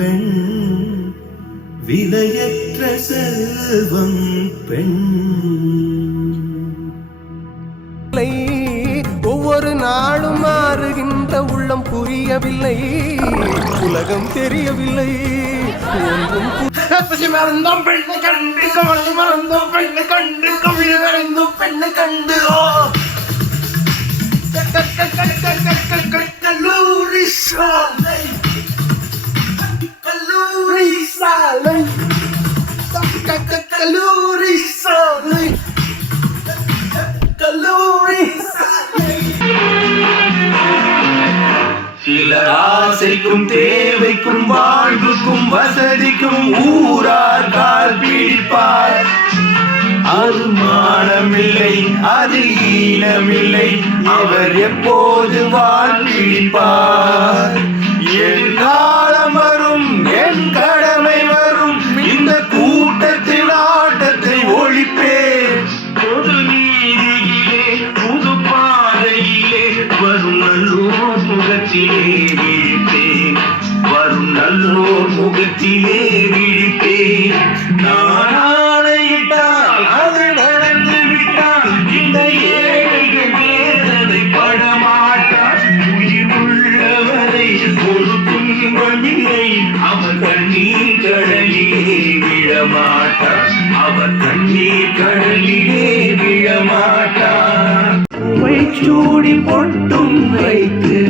பெண் விலையற்ற செல்வம் பெண். ஒவ்வொரு நாளும் மாறுகின்ற உள்ளம் புரியவில்லை, உலகம் தெரியவில்லை. மறந்தோம் பெண்ணை கண்டு கவலை மறந்தோம் பெண்ணை கண்டு கவிழ வரைந்தோம் பெண்ணை கண்டு கல்லூரி சாலை கல்லூரி சாலை கல்லூரி சாலை கல்லூரி சாலை. சில ஆசைக்கும் தேவைக்கும் வாழ்வுக்கும் வசதிக்கும் ஊரார் கால் பிடிப்பார். அது மானமில்லை, அது ஈனமில்லை, அவர் எப்போது வாழ் பிடிப்பார். என் காலம் வரும், என் கடமை வரும், இந்த கூட்டத்தின் ஆட்டத்தை ஒழிப்பேன். பொது நீதியிலே புது பாதையிலே வரும் நல்லோர் முகத்திலே விழிப்பேன், வரும் நல்லோர் முகத்திலே விழிப்பேன். நான் ஆணையிட்டால் அது நடந்து விட்டால் இந்த ஏழைகள் வேதனை படமாட்டார். உயிர் உள்ளவரை ஒரு துன்பமில்லை, அவர் கண்ணீர் கடலிலே விழமாட்டார், அவர் கண்ணீர் கடலிலே விழமாட்டார். சூடி பொட்டும் வைத்து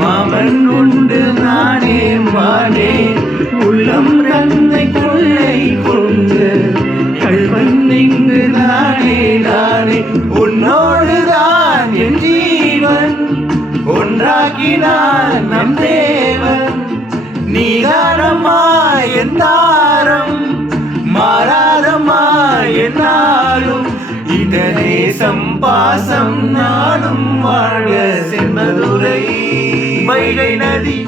மாமன் உண்டு நானே மானே, உள்ளம் ரந்தை கொள்ளை கொண்டு கல்வன் இங்கு நானே நானே. உன்னோடுதான் என் ஜீவன் ஒன்றாக்கினான் நம் தேவன். நீதானம்மா என் தாரம், மாறாதம்மா என்னாலும். இதனே சம்பாசம் நானும் வாழ செல்வதுரை. வைகை நதி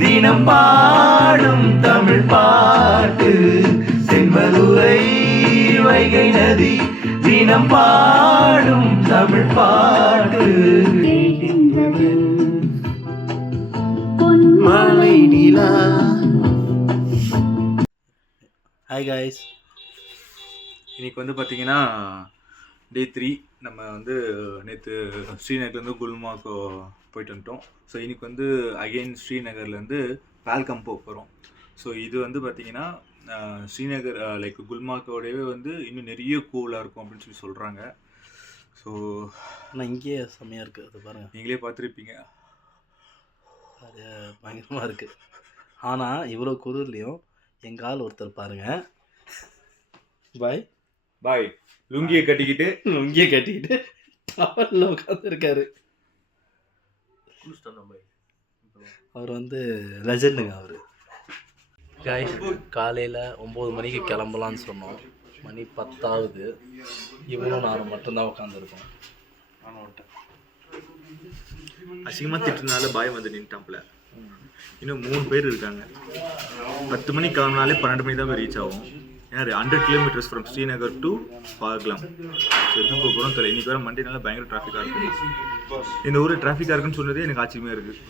தினம் பாடும் தமிழ் பாட்டு செல்வதுரை. வைகை நதி தினம் பாடும் தமிழ் பாட்டு. மலை நிலா. ஹாய் காய்ஸ், இன்னைக்கு வந்து பார்த்தீங்கன்னா டே 3. நம்ம வந்து நேற்று ஸ்ரீநகர்லேருந்து குல்மார்க் போயிட்டு வந்துட்டோம். ஸோ இன்றைக்கி வந்து அகெயின் ஸ்ரீநகர்லேருந்து பால்கம் போக போகிறோம். ஸோ இது வந்து பார்த்திங்கன்னா ஸ்ரீநகர் லைக் குல்மார்க்கோடவே வந்து இன்னும் நிறைய கூலாக இருக்கும் அப்படின்னு சொல்லி சொல்கிறாங்க. ஸோ ஆனால் இங்கேயே செம்மையாக இருக்குது, அது பாருங்கள், நீங்களே பார்த்துருப்பீங்க, அது பயங்கரமாக இருக்குது. ஆனால் இவ்வளோ குளிர்லையும் எங்கள் ஆள் ஒருத்தர் பாருங்கள், பாய் பாய் லுங்கியை கட்டிக்கிட்டு டவலில் உட்காந்துருக்காரு. அவர் வந்து லெஜண்டுங்க அவர். காய்ஸ், காலையில் 9 மணிக்கு கிளம்பலான்னு சொன்னோம், மணி 10 ஆகுது. இவனும் நானும் மட்டும்தான் உட்காந்துருக்கோம். அசிங்கமாக திட்டுனால பாய் வந்து நின்ட்டாப்ல. இன்னும் 3 பேர் இருக்காங்க. 10 மணிக்கு கிளம்பினாலே 12 மணி தான் போய் ரீச் ஆகும். ஏன்னா 100 kilometers ஃப்ரம் ஸ்ரீநகர் டு பார்க்கலாம். எதுவும் போக போகிறோம் தெரியல. இன்றைக்கி வேறு மண்டேனால பயங்கர டிராஃபிக்காக இருக்குது. இந்த ஊர் டிராஃபிக்காக இருக்குன்னு சொன்னதே எனக்கு ஆச்சரியமாக இருக்குது.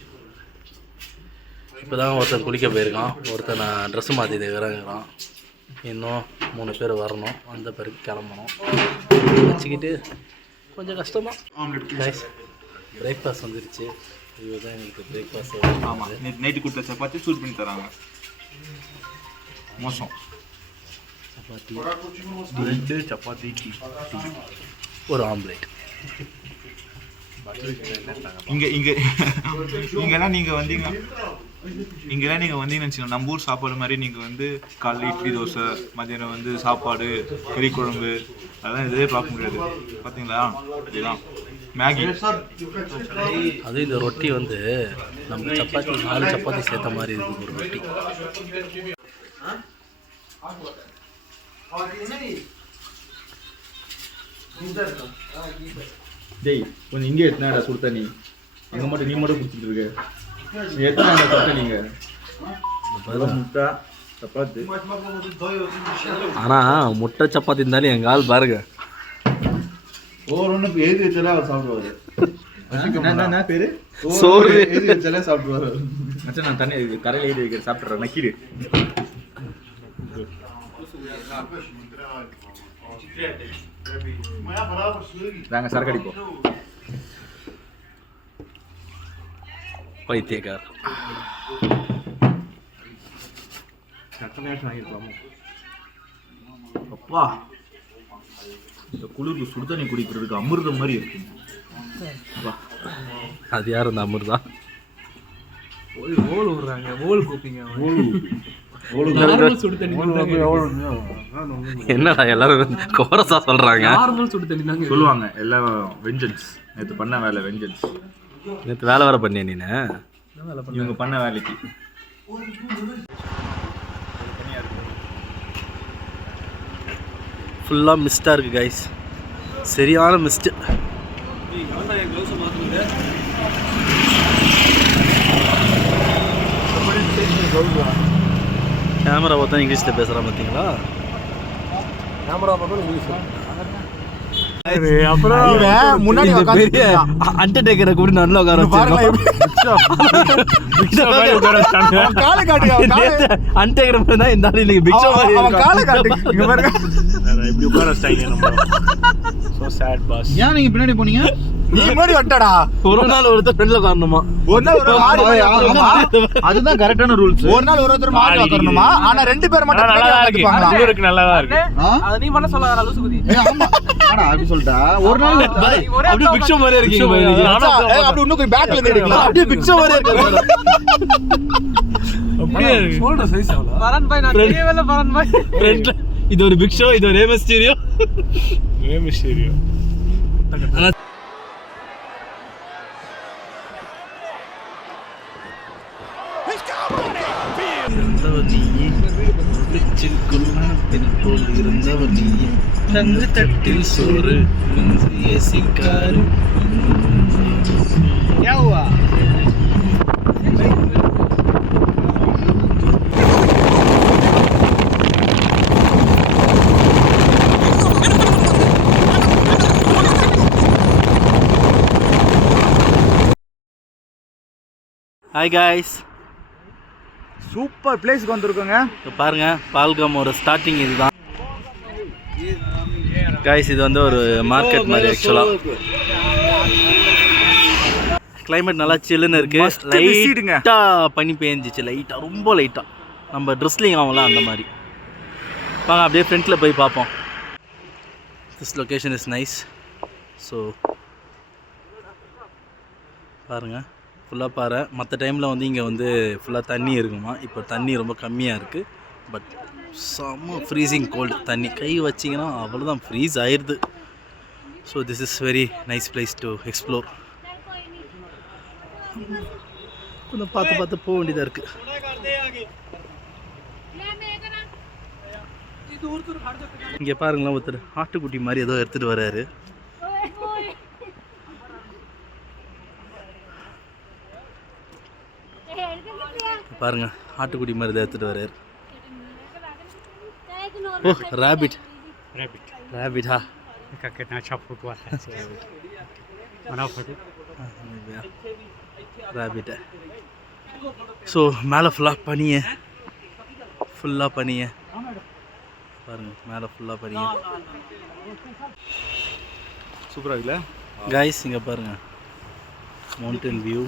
இப்போ தான் ஒருத்தன் குளிக்க போயிருக்கான், ஒருத்தன் நான் ட்ரெஸ்ஸு மாற்றி இறங்குறான். இன்னும் 3 பேர் வரணும், அந்த பிறகு கிளம்பணும். வச்சுக்கிட்டு கொஞ்சம் கஷ்டமாக. கைஸ், பிரேக்ஃபாஸ்ட் வந்துருச்சு. இதுதான் எங்களுக்கு பிரேக்ஃபாஸ்ட். ஆமாம், நைட்டு கொடுத்த சப்பாத்தி சூட் பண்ணி தராங்க. மோசம். சப்பாத்தி, பிரெட்டு, சப்பாத்தி, டீ, ஒரு ஆம்லேட். இங்கெல்லாம் நீங்கள் வந்தீங்கன்னு வச்சுக்கோங்க, நம்ம ஊர் சாப்பாடு மாதிரி நீங்கள் வந்து காலைல இட்லி தோசை, மதியானம் வந்து சாப்பாடு கறி குழம்பு அதெல்லாம் இதே பார்க்க முடியாது. பார்த்தீங்களா, இதுதான் மேகி. அது இந்த ரொட்டி வந்து நம்ம சப்பாத்தி 4 சப்பாத்தி சேர்த்த மாதிரி இருக்குது ஒரு ரொட்டி. டேய், கொஞ்சம் இங்கே எத்தனை சுடுத்த நீ அங்கே மட்டும் நீ மட்டும் குடிச்சிட்டு இருக்க. நீ எத்தனை சாப்பிட்ட நீங்கள் முட்டை சப்பாத்தி. ஆனால் முட்டை சப்பாத்தி இருந்தாலும் எங்கள் ஆள் பாருங்க, ஒவ்வொன்று எழுதி வச்சாலே அவர் சாப்பிடுவாரு. பேரு சோறு எழுதி வச்சாலே சாப்பிடுவாரு. மச்சான் நான் தண்ணி கரையில் எழுதி வைக்கிற சாப்பிட்றேன் நக்கீடு. நாங்கள் சரக்கு அடிப்போம். பைத்தியக்கார். அப்பா இந்த குளிருக்கு சுடு தண்ணி குடிக்கிறதுக்கு அமிர்தம் மாதிரி இருக்கு. அது யார் அந்த அமிர்தா? ஓல் விடுறாங்க, ஓல் கூப்பிங்க. என்னடா எல்லாரும் கோரஸா சொல்றாங்க? நார்மல் சுடு தண்ணி சொல்லுவாங்க எல்லாம். வெஞ்சன்ஸ் நேற்று பண்ண வேலை, வெஞ்சன்ஸ். நேற்று வேலை வர பண்ணிய நீனு? இவங்க பண்ண வேலைக்கு ஃபுல்லாக மிஸ்டாக இருக்குது கைஸ், சரியான மிஸ்ட்டு. கேமரா பார்த்தா இங்கிலீஷில் பேசுகிறான் பார்த்தீங்களா? கேமரா பார்த்தா இங்கிலீஷ். அப்புறம் முன்னாடி பெரிய அண்டர்டேக்கரை கூட நல்லா உட்கார அண்டர்டேக்கர் தான் இந்த ஆளு இல்லைங்க, பிக் ஷோ மாதிரி காலை காட்டு. இங்க பாருங்க, இப்படி உட்கார ஸ்டைல் நம்ம. So sad boss. ஏன் நீங்க பின்னாடி போனீங்க? நீ முன்னாடி வட்டடா. ஒரு நாள் ஒருத்தர் ஃப்ரெண்ட்ல உட்காரணுமா? ஒரு நாள் ஒரு அதுதான் கரெக்டான ரூல்ஸ். ஒரு நாள் ஒருத்தர் மாறி உட்காரணுமா? ஆனா 2 பேர் மட்டும் நல்லா இருக்கு. இவருக்கு நல்லா தான் இருக்கு. அத நீ பண்ண சொல்லாத லூசு குதி. ஆமா ஆனா அப்படி சொல்லிட்டா ஒரு நாள் அப்படியே பிக் ஷோ மாதிரியே இருக்கீங்க. அப்படி இன்னும் கொஞ்சம் பேக்ல இருந்து எடுக்கலாம். அப்படியே பிக் ஷோ மாதிரியே இருக்காங்க. அப்படியே ஷோல்டர் சைஸ் எவ்வளவு? பரன் பாய் நான் தெரியவே பரன் பாய். ஃப்ரெண்ட்ல இது ஒரு பிக் ஷோ, இது ஒரு ஏமஸ்டீரியோ. ஏமஸ்டீரியோ. இருந்தவர் நீயே, போல் இருந்தவர் நீயே, தங்கு தட்டில் சோறு ஏசிக்காரு. ஹாய் காய்ஸ், சூப்பர் பிளேஸ்க்கு வந்திருக்கோங்க. இப்போ பாருங்க, பால்காமோட ஸ்டார்டிங் இதுதான் காய்ஸ். இது வந்து ஒரு மார்க்கெட் மாதிரி. ஆக்சுவலாக கிளைமேட் நல்லா சில்லுன்னு இருக்கு. லைட்டாக பனி பேஞ்சிச்சு, லைட்டாக, ரொம்ப லைட்டாக. நம்ம ட்ரெஸ்லிங் ஆகும்ல அந்த மாதிரி. வாங்க அப்படியே ஃப்ரண்ட்டில் போய் பார்ப்போம். This location is nice. So பாருங்கள், ஃபுல்லாக பாரு. மற்ற டைமில் வந்து இங்கே வந்து ஃபுல்லாக தண்ணி இருக்குமா. இப்போ தண்ணி ரொம்ப கம்மியாக இருக்குது. பட் செம்ம ஃப்ரீசிங் கோல்டு. தண்ணி கை வச்சிங்கன்னா அவ்வளோதான், ஃப்ரீஸ் ஆயிடுது. So this is very nice place to explore. கொஞ்சம் பார்த்து பார்த்து போக வேண்டியதாக இருக்குது. இங்கே பாருங்களேன், ஒருத்தர் ஆட்டுக்குட்டி மாதிரி ஏதோ எடுத்துகிட்டு வர்றாரு. பாருங்க, ஆட்டுக்குடி மாதிரி தான் எடுத்துட்டு வர்றாரு. ஓ ரேபிட், रैबिट हाँ इसका कितना अच्छा फोटो आता है बनाओ फोटो रैबिट है ஸோ மேலே ஃபுல்லாக பனி பாருங்க, மேலே ஃபுல்லாக பனி. சூப்பராக இருக்குல்ல गाइस? இங்கே பாருங்க, மவுண்டன் வியூ,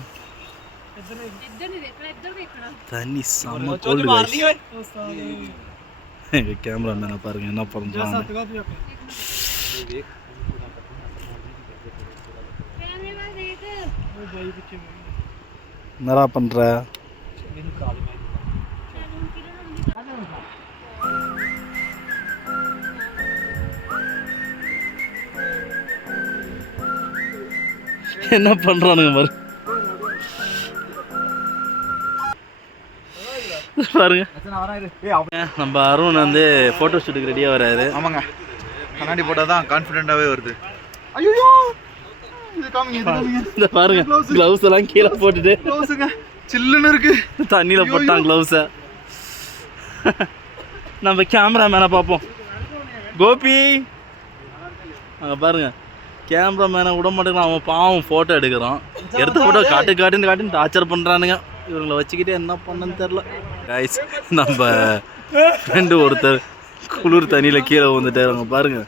தண்ணி செம்ம கோல்டு गाइस. எங்கள் கேமராமேனை பாருங்க என்ன பண்ணுறாங்க. என்னடா பண்ணுற? என்ன பண்ணுறானுங்க பாரு பாருங்க. நம்ம அருண் வந்து ஃபோட்டோ ஷூட்டுக்கு ரெடியாக வராரு. ஆமாங்க, கண்ணாடி போட்டால் தான் கான்ஃபிடென்ட்டாகவே வருது. ஐயோ இது காமிங்க. இந்த பாருங்க, க்ளவுஸ் எல்லாம் கீழே போட்டுட்டு க்ளவுஸுங்க சில்லுன்னு இருக்கு. தண்ணியில் போட்டான் க்ளவுஸை. நம்ம கேமராமேனை பார்ப்போம். கோபி அங்கே பாருங்க, கேமராமேனை விட மாட்டேங்கிறான். அவன் பாவம் ஃபோட்டோ எடுக்கிறான். எடுத்த ஃபோட்டோ காட்டுன்னு டார்ச்சர் பண்ணுறானுங்க. இவங்களை வச்சுக்கிட்டு என்ன பண்ணன்னு தெரில கைஸ். நம்ம ஃப்ரெண்டு ஒருத்தர் குளிர் தண்ணியில் கீழே வந்துட்டார். அவங்க பாருங்கள்,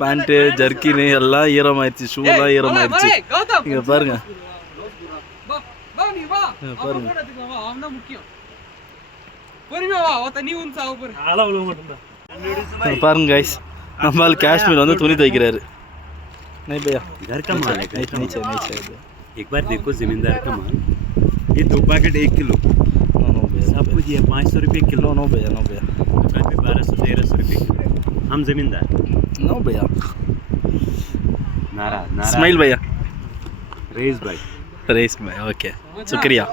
பேண்ட்டு ஜர்க்கின்னு எல்லாம் ஈரமாயிடுச்சு, ஷூலாம் ஈரமாயிடுச்சு. இங்கே பாருங்க பாருங்க. பாருங்க கைஸ், நம்மளால் காஷ்மீர் வந்து துணி தைக்கிறாரு. नहीं भैया घर का माल है, नहीं चाहिए। एक बार देखो जमींदार का माल, ये 2 पैकेट 1 किलो नो भैया, सब कुछ ये 500 रुपये किलो। नो भैया, नो भैया, दुकान पे 1200-1300 रुपये किलो। हम जमींदार नो भैया। नारा स्माइल भैया, रेस भाई रेस में ओके, शुक्रिया।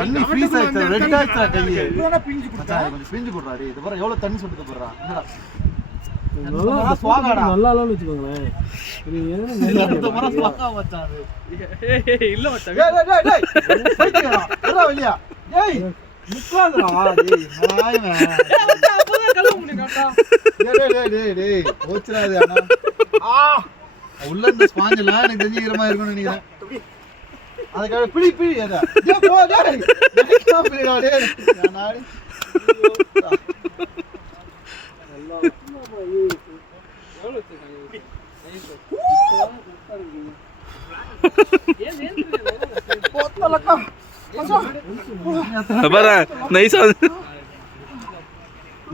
தண்ணி ஃப்ரீஸ் ஆயிடுச்சு, ரெட் ஆயிடுச்சு கையே. மச்சான் கொஞ்சம் பிரிஞ்சு போடுறாரு. இது பாரு எவ்வளவு தண்ணி சொட்டு போடுறா. என்னடா ஸ்வாகாடா நல்லா இல்லன்னு வெச்சுக்கோங்களேன். இது என்ன மர ஸ்வாகா மச்சான் அது. இல்ல மச்சான். டேய் போய்டா. வரா வெளிய. டேய் நிக்காதடா டேய். நாயமே. மச்சான் அப்பவே கல்ல முடி காட்டா. டேய் போச்சுறாதே அண்ணா. உள்ள இந்த ஸ்பாஞ்ச் எல்லாம் எனக்கு தெரிஞ்சிரமா இருக்கும்னு நினைக்கிறேன். அதுக்கு பிடி அத. டேய் போ டேய். எனக்கு பிடிடா டேய். நானாடி.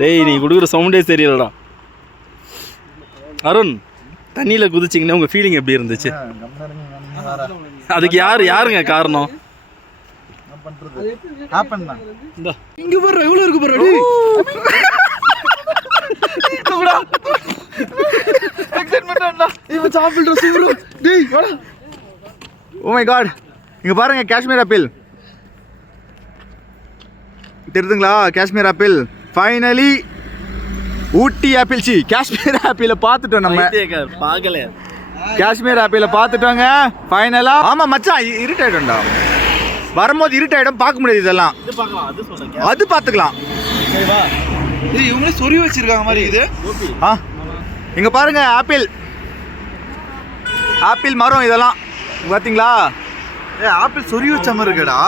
டேய் நீ கொடுக்குற சவுண்டே தெரியலடா. அருண், தண்ணியில் குதிச்சிங்கன்னா உங்கள் ஃபீலிங் எப்படி இருந்துச்சு? அதுக்கு யாருங்க காரணம்? இங்க பாரு எவ்வளவு இருக்கு பாரு. ஓ மை காட், இங்க பாருங்க காஷ்மீர் ஆப்பிள் தெரியுதுங்களா? காஷ்மீர் ஆப்பிள் ஃபைனலி ஊட்டி ஆப்பிள். காஷ்மீர் ஆப்பிள பார்த்துட்டோம் நம்ம. பார்க்கல, காஷ்மீர் ஆப்பிள பார்த்துட்டோங்க ஃபைனலா. ஆமா மச்சான், இருட்டாயிடும்டா வரும்போது, இருட்டாயிடும், பார்க்க முடியாது இதெல்லாம். அது பார்த்துக்கலாம். இவங்களே சொறி வச்சிருக்காங்க மாதிரி இது. இங்க பாருங்க ஆப்பிள், ஆப்பிள் மரம் இதெல்லாம் பாத்தீங்களா? ஆப்பிள் சொறி வச்ச மாதிரி இருக்கடா.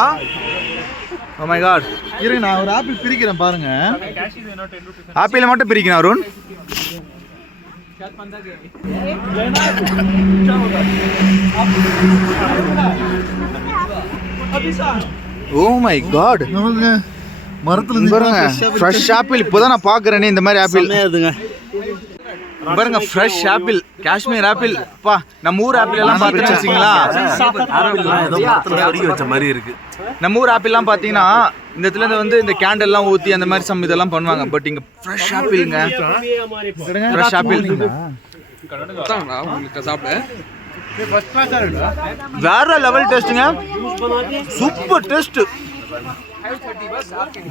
ஓ மை காட், இருங்க நான் ஒரு ஆப்பிள் பிரிக்கிறேன் பாருங்க. ஆப்பிள மட்டும் பிரிக்கணும் அருண். ஓ மை காட், மரத்துல இருந்து பாருங்க ஃப்ரெஷ் ஆப்பிள். இப்போதான் நான் பாக்குறேனே இந்த மாதிரி ஆப்பிள். பாருங்க ஃப்ரெஷ் ஆப்பிள், காஷ்மீர் ஆப்பிள். பா, நம்ம ஊர் ஆப்பிள் எல்லாம் பாத்துட்டு வச்சீங்களா, வச்ச மாதிரி இருக்கு. நம்ம ஊர் ஆப்பிள் எல்லாம் பாத்தீங்கன்னா இந்த இடத்துல இருந்து வந்து இந்த கேண்டில் எல்லாம் ஊத்தி அந்த மாதிரி சம் இதெல்லாம் பண்ணுவாங்க. பட் இங்க ஃப்ரெஷ் ஆப்பிள்ங்க, ஃப்ரெஷ் ஆப்பிள். வேற லெவல் டேஸ்ட்டுங்க, சூப்பர் டேஸ்ட்,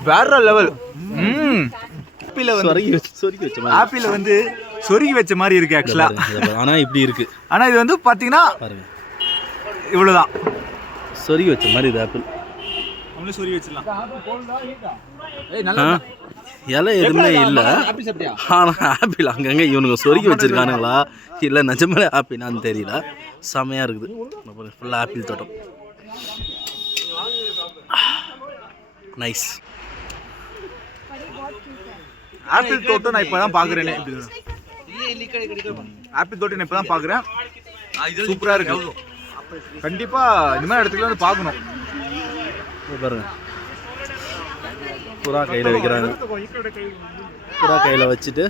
வேற லெவல். ஆப்பிள் வந்து சொருகி வச்ச மாதிரி இருக்கு ஆக்சுவலா. ஆனா இப்படி இருக்கு. ஆனா இது வந்து பாத்தீங்கன்னா இவ்வளவுதான் சொருகி வச்ச மாதிரி இது ஆப்பிள். சொருகி வச்சிடலாம். இலை எதுவுமே இல்லை, ஆனால் ஆப்பிள் அங்கங்கே இவனுங்க சொருகி வச்சிருக்கானுங்களா இல்லை நிஜமே ஆப்பிளான்னு தெரியல. செமையாக இருக்குது. ஃபுல்லாக ஆப்பிள் தோட்டம். நைஸ். ஆப்பிள் தோட்டம் நான் இப்பதான் பாக்குறேனே. ஆப்பிள் தோட்டம் நான் இப்பதான் பாக்குறேன். சூப்பரா இருக்கு. கண்டிப்பா இந்த மாதிரி இடத்துல வந்து பார்க்கணும். பாருங்க, புறா கையில் வைக்கிறாங்க. புறா கையில் வச்சுட்டு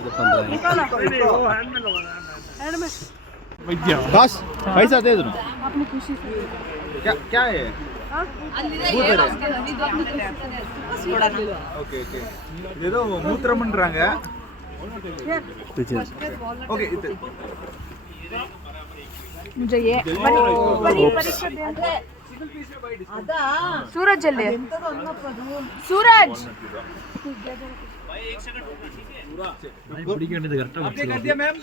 இது பண்ணுறாங்க. बस पैसा दे दो. क्या है? ओके ओके, ஏதோ மூத்திரம்ன்றாங்க. ओके मुझे ये सूरज जल्दी, सूरज कर दिया मैम.